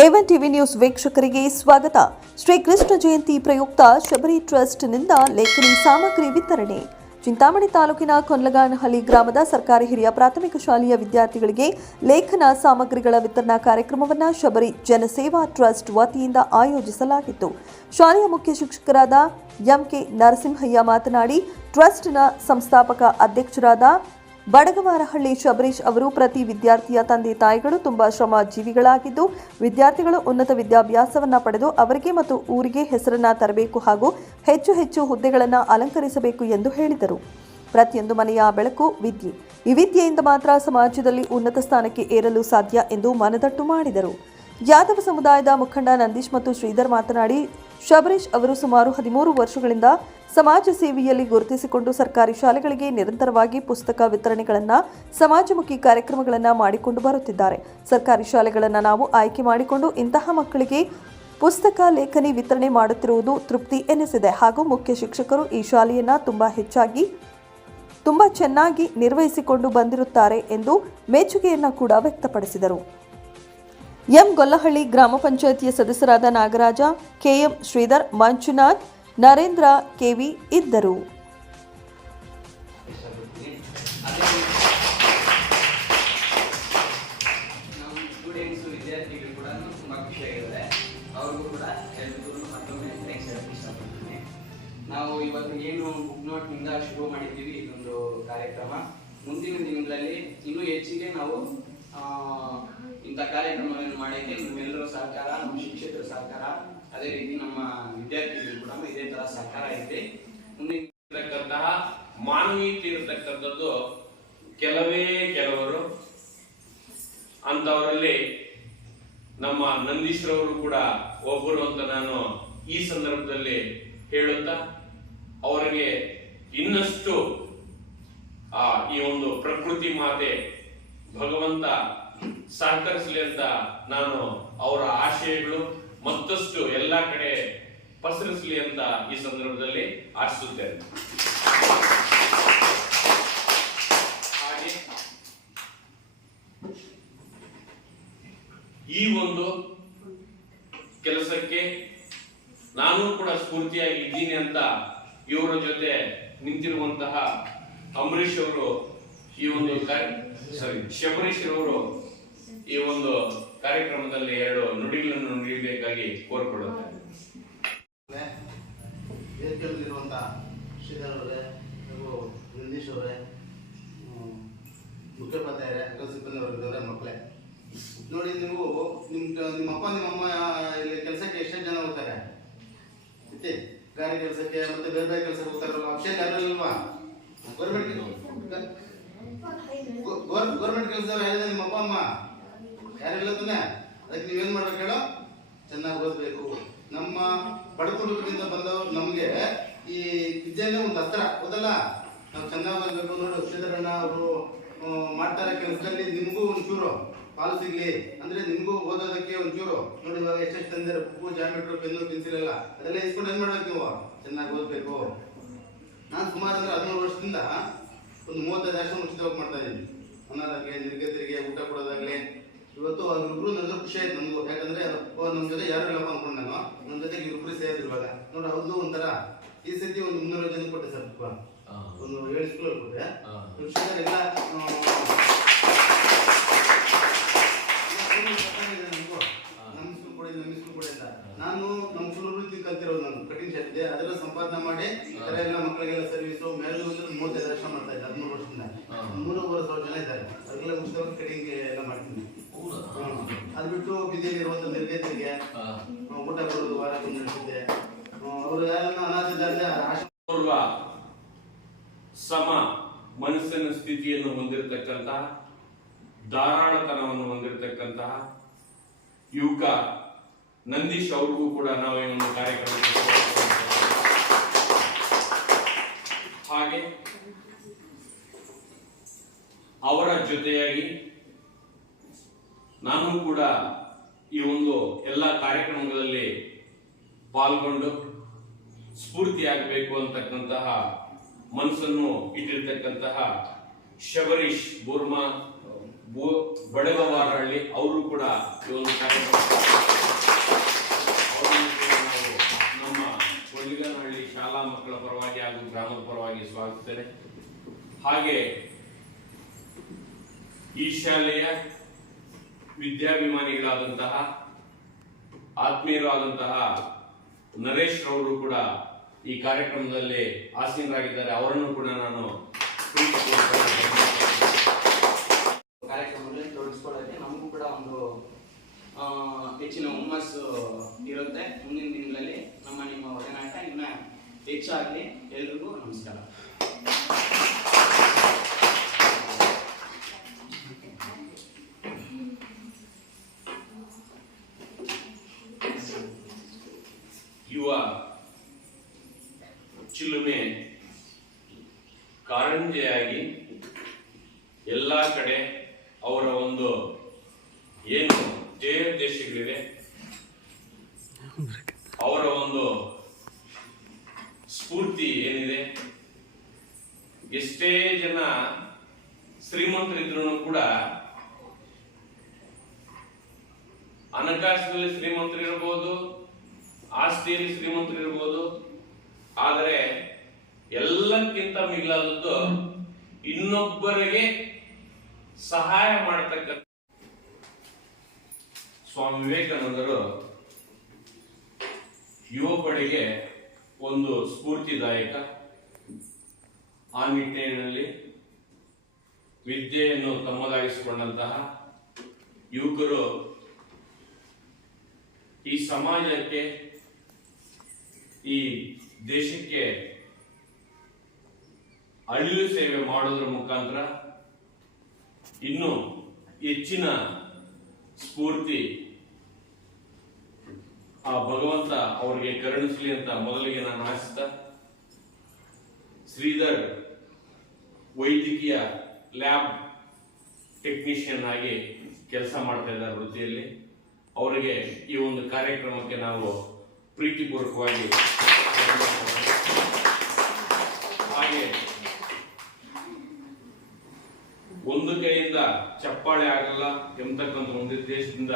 A1 TV news ವೀಕ್ಷಕರಿಗೆ ಸ್ವಾಗತ. ಶ್ರೀ ಕೃಷ್ಣ ಜಯಂತಿ ಪ್ರಯುಕ್ತ ಶಬರಿ ಟ್ರಸ್ಟ್ನಿಂದ ಲೇಖನಿ ಸಾಮಗ್ರಿ ವಿತರಣೆ. ಚಿಂತಾಮಣಿ ತಾಲೂಕಿನ ಕೊನ್ಲಗಾನಹಳ್ಳಿ ಗ್ರಾಮದ ಸರ್ಕಾರಿ ಹಿರಿಯ ಪ್ರಾಥಮಿಕ ಶಾಲೆಯ ವಿದ್ಯಾರ್ಥಿಗಳಿಗೆ ಲೇಖನ ಸಾಮಗ್ರಿಗಳ ವಿತರಣಾ ಕಾರ್ಯಕ್ರಮವನ್ನು ಶಬರಿ ಜನಸೇವಾ ಟ್ರಸ್ಟ್ ವತಿಯಿಂದ ಆಯೋಜಿಸಲಾಗಿತ್ತು. ಶಾಲೆಯ ಮುಖ್ಯ ಶಿಕ್ಷಕರಾದ ಎಂಕೆ ನರಸಿಂಹಯ್ಯ ಮಾತನಾಡಿ, ಟ್ರಸ್ಟ್ನ ಸಂಸ್ಥಾಪಕ ಅಧ್ಯಕ್ಷರಾದ ಬಡಗವಾರಹಳ್ಳಿ ಶಬರೀಶ್ ಅವರು ಪ್ರತಿ ವಿದ್ಯಾರ್ಥಿಯ ತಂದೆ ತಾಯಿಗಳು ತುಂಬಾ ಶ್ರಮಜೀವಿಗಳಾಗಿದ್ದು, ವಿದ್ಯಾರ್ಥಿಗಳು ಉನ್ನತ ವಿದ್ಯಾಭ್ಯಾಸವನ್ನ ಪಡೆದು ಅವರಿಗೆ ಮತ್ತು ಊರಿಗೆ ಹೆಸರನ್ನ ತರಬೇಕು ಹಾಗೂ ಹೆಚ್ಚು ಹೆಚ್ಚು ಹುದ್ದೆಗಳನ್ನು ಅಲಂಕರಿಸಬೇಕು ಎಂದು ಹೇಳಿದರು. ಪ್ರತಿಯೊಂದು ಮನೆಯ ಬೆಳಕು ವಿದ್ಯೆ. ಈ ವಿದ್ಯೆಯಿಂದ ಮಾತ್ರ ಸಮಾಜದಲ್ಲಿ ಉನ್ನತ ಸ್ಥಾನಕ್ಕೆ ಏರಲು ಸಾಧ್ಯ ಎಂದು ಮನದಟ್ಟು ಮಾಡಿದರು. ಯಾದವ ಸಮುದಾಯದ ಮುಖಂಡ ನಂದೀಶ್ ಮತ್ತು ಶ್ರೀಧರ್ ಮಾತನಾಡಿ, ಶಬರೀಶ್ ಅವರು ಸುಮಾರು 13 ವರ್ಷಗಳಿಂದ ಸಮಾಜ ಸೇವೆಯಲ್ಲಿ ಗುರುತಿಸಿಕೊಂಡು ಸರ್ಕಾರಿ ಶಾಲೆಗಳಿಗೆ ನಿರಂತರವಾಗಿ ಪುಸ್ತಕ ವಿತರಣೆಗಳನ್ನು, ಸಮಾಜಮುಖಿ ಕಾರ್ಯಕ್ರಮಗಳನ್ನು ಮಾಡಿಕೊಂಡು ಬರುತ್ತಿದ್ದಾರೆ. ಸರ್ಕಾರಿ ಶಾಲೆಗಳನ್ನು ನಾವು ಆಯ್ಕೆ ಮಾಡಿಕೊಂಡು ಇಂತಹ ಮಕ್ಕಳಿಗೆ ಪುಸ್ತಕ ಲೇಖನಿ ವಿತರಣೆ ಮಾಡುತ್ತಿರುವುದು ತೃಪ್ತಿ ಎನಿಸಿದೆ ಹಾಗೂ ಮುಖ್ಯ ಶಿಕ್ಷಕರು ಈ ಶಾಲೆಯನ್ನು ತುಂಬಾ ಚೆನ್ನಾಗಿ ನಿರ್ವಹಿಸಿಕೊಂಡು ಬಂದಿರುತ್ತಾರೆ ಎಂದು ಮೆಚ್ಚುಗೆಯನ್ನು ಕೂಡ ವ್ಯಕ್ತಪಡಿಸಿದರು. ಎಂ ಗೊಲ್ಲಹಳ್ಳಿ ಗ್ರಾಮ ಪಂಚಾಯಿತಿಯ ಸದಸ್ಯರಾದ ನಾಗರಾಜ, ಕೆಎಂ ಶ್ರೀಧರ್, ಮಂಜುನಾಥ್, ನರೇಂದ್ರ ಕೆವಿ ಇದ್ದರು. ನಾವು ಇವತ್ತು ಏನು ಬುಕ್ ನೋಟ್ ನಿಂದ ಶುರು ಮಾಡಿದ್ದೀವಿ ಇದೊಂದು ಕಾರ್ಯಕ್ರಮ. ಮುಂದಿನ ದಿನಗಳಲ್ಲಿ ಇನ್ನೂ ಹೆಚ್ಚಿಗೆ ನಾವು ಇಂಥ ಕಾರ್ಯಕ್ರಮಗಳನ್ನು ಮಾಡೋಕ್ಕೆ ನಿಮ್ಮೆಲ್ಲರ ಸಹಕಾರ, ನಮ್ಮ ಶಿಕ್ಷಕರ ಸಹಕಾರ, ಅದೇ ರೀತಿ ನಮ್ಮ ವಿದ್ಯಾರ್ಥಿಗಳು ಕೂಡ ಇದೇ ತರ ಸಹಕಾರ ಐತೆ. ಮುಂದಿನ ಮಾನವೀಯತೆ ಇರತಕ್ಕಂಥದ್ದು ಕೆಲವರು ಅಂತವರಲ್ಲಿ ನಮ್ಮ ನಂದೀಶ್ರವರು ಕೂಡ ಒಬ್ಬರು ಅಂತ ನಾನು ಈ ಸಂದರ್ಭದಲ್ಲಿ ಹೇಳುತ್ತಾ, ಅವರಿಗೆ ಇನ್ನಷ್ಟು ಈ ಒಂದು ಪ್ರಕೃತಿ ಮಾತೆ ಭಗವಂತ ಸಹಕರಿಸಲಿ ಅಂತ ನಾನು ಅವರ ಆಶಯಗಳು ಮತ್ತಷ್ಟು ಎಲ್ಲ ಕಡೆ ಪಸರಿಸಲಿ ಅಂತ ಈ ಸಂದರ್ಭದಲ್ಲಿ ಆಶಿಸುತ್ತೇನೆ. ಹಾಗೆ ಈ ಒಂದು ಕೆಲಸಕ್ಕೆ ನಾನು ಕೂಡ ಸ್ಫೂರ್ತಿಯಾಗಿ ಇದ್ದೀನಿ ಅಂತ ಇವರ ಜೊತೆ ನಿಂತಿರುವಂತಹ ಅಂಬರೀಶ್ ಅವರು ಈ ಒಂದು ಶಬರೀಶ್ ಅವರು ಈ ಒಂದು ಕಾರ್ಯಕ್ರಮದಲ್ಲಿ 2 ನುಡಿಗಳನ್ನು ನುಡಿಯಬೇಕಾಗಿ ಕೋರ್ಕೊಳ್ಳುತ್ತೇನೆ. ವೇದಿಕೆಯಲ್ಲಿರುವಂತಹ ಶ್ರೀಧರ್ ಅವರೇ ಹಾಗೂ ನಂದೀಶ್ ಅವರೇ, ಮುಖ್ಯೋಪಾಧ್ಯಾಯರೇ, ಸಿಬ್ಬಂದಿ ವರ್ಗದವರೇ, ಮಕ್ಕಳೇ ನೋಡಿ, ನೀವು ನಿಮ್ಮ ಅಪ್ಪ ನಿಮ್ಮಮ್ಮ ಇಲ್ಲಿ ಕೆಲಸಕ್ಕೆ ಎಷ್ಟೇ ಜನ ಹೋಗ್ತಾರೆ? ಗಾಡಿ ಕೆಲಸಕ್ಕೆ ಮತ್ತೆ ಬೇರೆ ಬೇರೆ ಕೆಲಸಕ್ಕೆ ಹೋಗ್ತಾರಲ್ಲ, ಆಪ್ಷನ್ ಯಾರು ಇಲ್ವಾ? ಗೌರ್ಮೆಂಟ್ ಕೆಲಸದವ್ರು ಯಾರಿದೆ? ನಿಮ್ಮ ಅಪ್ಪ ಅಮ್ಮ ಯಾರಿಲ್ಲ ತಾನೆ? ಅದಕ್ಕೆ ನೀವೇನ್ ಮಾಡ್ಬೇಕು ಹೇಳೋ? ಚೆನ್ನಾಗಿ ಓದಬೇಕು. ನಮ್ಮ ಬಡ ಕುಟುಂಬದಿಂದ ಬಂದವರು ನಮ್ಗೆ ಈ ವಿದ್ಯೆನೇ ಒಂದು ಅಸ್ತ್ರ, ಹೌದಲ್ಲ? ನಾವು ಚೆನ್ನಾಗಿ ಓದಬೇಕು. ನೋಡಿ, ಶ್ರೀಧರಣ್ಣ ಅವರು ಮಾಡ್ತಾರೆ ಕೆಲಸದಲ್ಲಿ, ನಿಮಗೂ ಒಂಚೂರು ಪಾಲು ಸಿಗ್ಲಿ ಅಂದ್ರೆ ನಿಮ್ಗೂ ಓದೋದಕ್ಕೆ ಒಂಚೂರು ನೋಡಿ. ಇವಾಗ ಎಷ್ಟೆಷ್ಟು ತಂದಿರ ಬುಕ್ಕು, ಜಾಮಿಟ್ರು, ಪೆನ್ನು, ಪೆನ್ಸಿಲ್ ಎಲ್ಲ ಅದೆಲ್ಲ ಇಸ್ಕೊಂಡು ಏನ್ ಮಾಡ್ಬೇಕು? ನೀವು ಚೆನ್ನಾಗಿ ಓದ್ಬೇಕು. ನಾನು ಸುಮಾರು ಅಂದ್ರೆ 13 ವರ್ಷದಿಂದ ಒಂದು 35 ಆಶ್ರಮ ಉಚಿತವಾಗಿ ಮಾಡ್ತಾ ಇದ್ದೀನಿ. ಅನ್ನೋದಾಗ್ಲಿ, ನಿರ್ಗತಿರಿಗೆ ಊಟ ಕೊಡೋದಾಗ್ಲಿ. ಇವತ್ತು ಅವ್ರಿಬ್ರು ನನ್ನ ಖುಷಿ ಆಯ್ತು ನಮಗೂ. ಯಾಕಂದ್ರೆ ನಮ್ಮ ಜೊತೆ ಯಾರು ಹೇಳಪ್ಪ ಅನ್ಕೊಂಡು ನಾನು, ನನ್ನ ಜೊತೆಗೆ ಇವ್ರಿಬ್ರು ಸೇರಿದ್ರು. ಇವಾಗ ನೋಡಿ, ಅವ್ರದ್ದು ಒಂಥರ ಈ ಸತಿ ಒಂದು 300 ಜನ ಕೊಟ್ಟೆ ಸರ್, ಒಂದು 7 ಸ್ಕೂಲ್ ಕೊಟ್ಟೆ. ಎಲ್ಲ ನಾನು ನಮ್ಮ ಸುಲಭ ಕಲ್ತಿರೋದು, ನಾನು ಕಟಿಂಗ್ ಶಾಪ್ ಇದೆ, ಅದೆಲ್ಲ ಸಂಪಾದನೆ ಮಾಡಿ ತರ ಎಲ್ಲ ಮಕ್ಕಳಿಗೆಲ್ಲ ಸರ್ವಿಸು ಮೇಲೂ 35 ವರ್ಷ ಮಾಡ್ತಾ ಇದ್ದೆ. 13 ವರ್ಷದಿಂದ 300 ಜನ ಇದ್ದಾರೆ. ಅದೆಲ್ಲ ಮುಗಿದವಾಗ ಕಟಿಂಗ್ ಎಲ್ಲ ಮಾಡ್ತೀನಿ. ಅದು ಬಿಟ್ಟು ಬಿದ್ದಿಯಲ್ಲಿ ಇರುವಂತ ನಿರ್ಗತಿಗೆ ಊಟ ಕೊಡೋದು ವಾರ ನಡೆಸಿದ್ದೆ. ಅವರು ಯಾರನ್ನ ಅನಾಥ ಸಮ ಮನಸ್ಸಿನ ಸ್ಥಿತಿಯನ್ನು ಹೊಂದಿರತಕ್ಕಂತಹ, ಧಾರಾಳತನವನ್ನು ಹೊಂದಿರತಕ್ಕಂತಹ ಯುವಕ ನಂದೀಶ್ ಅವ್ರಿಗೂ ಕೂಡ ನಾವು ಈ ಒಂದು ಕಾರ್ಯಕ್ರಮ ಹಾಗೆ ಅವರ ಜೊತೆಯಾಗಿ ನಾನು ಕೂಡ ಈ ಒಂದು ಎಲ್ಲ ಕಾರ್ಯಕ್ರಮಗಳಲ್ಲಿ ಪಾಲ್ಗೊಂಡು ಸ್ಫೂರ್ತಿಯಾಗಬೇಕು ಅಂತಕ್ಕಂತಹ ಮನಸ್ಸನ್ನು ಇಟ್ಟಿರ್ತಕ್ಕಂತಹ ಶಬರೀಶ್ ಬಡಗವಾರಹಳ್ಳಿ ಅವರು ಕೂಡ ಈ ಒಂದು ಕಾರ್ಯಕ್ರಮ ನಾವು ನಮ್ಮ ಕೊಲ್ಲಿಗನಹಳ್ಳಿ ಶಾಲಾ ಮಕ್ಕಳ ಪರವಾಗಿ ಹಾಗೂ ಗ್ರಾಮದ ಪರವಾಗಿ ಸ್ವಾಗತಿಸ್ತೇನೆ. ಹಾಗೆ ಈ ಶಾಲೆಯ ವಿದ್ಯಾಭಿಮಾನಿಗಳಾದಂತಹ ಆತ್ಮೀಯರಾದಂತಹ ನರೇಶ್ ರವರು ಕೂಡ ಈ ಕಾರ್ಯಕ್ರಮದಲ್ಲಿ ಆಸೀನರಾಗಿದ್ದಾರೆ. ಅವರನ್ನು ಕೂಡ ನಾನು ಕಾರ್ಯಕ್ರಮದಲ್ಲಿ ತೊಡಗಿಸ್ಕೊಳ್ಳೋಕ್ಕೆ ನಮಗೂ ಕೂಡ ಒಂದು ಹೆಚ್ಚಿನ ಹುಮ್ಮಸ್ಸು ಇರುತ್ತೆ. ಮುಂದಿನ ದಿನಗಳಲ್ಲಿ ನಿಮ್ಮ ಒಡನಾಟ ಇನ್ನ ಹೆಚ್ಚಾಗಲಿ. ಎಲ್ರಿಗೂ ನಮಸ್ಕಾರ. ಯುವ ಚಿಲುಮೆ ಕಾರಂಜಿಯಾಗಿ ಎಲ್ಲ ಕಡೆ ಅವರ ಒಂದು ಏನು ಧ್ಯೇಯೋದ್ದೇಶಗಳಿವೆ, ಅವರ ಒಂದು ಸ್ಫೂರ್ತಿ ಏನಿದೆ, ಎಷ್ಟೇ ಜನ ಶ್ರೀಮಂತರಿದ್ರು ಕೂಡ ಹಣಕಾಸಿನಲ್ಲಿ ಶ್ರೀಮಂತರಿರಬಹುದು, ಆಸ್ತಿಯಲ್ಲಿ ಶ್ರೀಮಂತರಿರ್ಬೋದು, ಆದರೆ ಎಲ್ಲಕ್ಕಿಂತ ಮಿಗಿಲಾದದ್ದು ಇನ್ನೊಬ್ಬರಿಗೆ ಸಹಾಯ ಮಾಡತಕ್ಕಂಥ ಸ್ವಾಮಿ ವಿವೇಕಾನಂದರು ಯುವ ಪಡೆಗೆ ಒಂದು ಸ್ಫೂರ್ತಿದಾಯಕ. ಆ ನಿಟ್ಟಿನಲ್ಲಿ ವಿದ್ಯೆಯನ್ನು ತಮ್ಮದಾಗಿಸಿಕೊಂಡಂತಹ ಯುವಕರು ಈ ಸಮಾಜಕ್ಕೆ, ಈ ದೇಶಕ್ಕೆ ಅಳಿಲು ಸೇವೆ ಮಾಡೋದ್ರ ಮುಖಾಂತರ ಇನ್ನೂ ಹೆಚ್ಚಿನ ಸ್ಫೂರ್ತಿ ಆ ಭಗವಂತ ಅವರಿಗೆ ಕರುಣಿಸಲಿ ಅಂತ ಮೊದಲಿಗೆ ನಾನು ಆಶಿಸ್ತಾ, ಶ್ರೀಧರ್ ವೈದ್ಯಕೀಯ ಲ್ಯಾಬ್ ಟೆಕ್ನಿಷಿಯನ್ ಆಗಿ ಕೆಲಸ ಮಾಡ್ತಾ ಇದ್ದಾರೆ ವೃತ್ತಿಯಲ್ಲಿ. ಅವರಿಗೆ ಈ ಒಂದು ಕಾರ್ಯಕ್ರಮಕ್ಕೆ ನಾವು ಪ್ರೀತಿಪೂರ್ವಕವಾಗಿ ಹಾಗೆ ಒಂದು ಕೈಯಿಂದ ಚಪ್ಪಾಳೆ ಆಗಲ್ಲ ಎಂಬತಕ್ಕಂಥ ಒಂದು ಉದ್ದೇಶದಿಂದ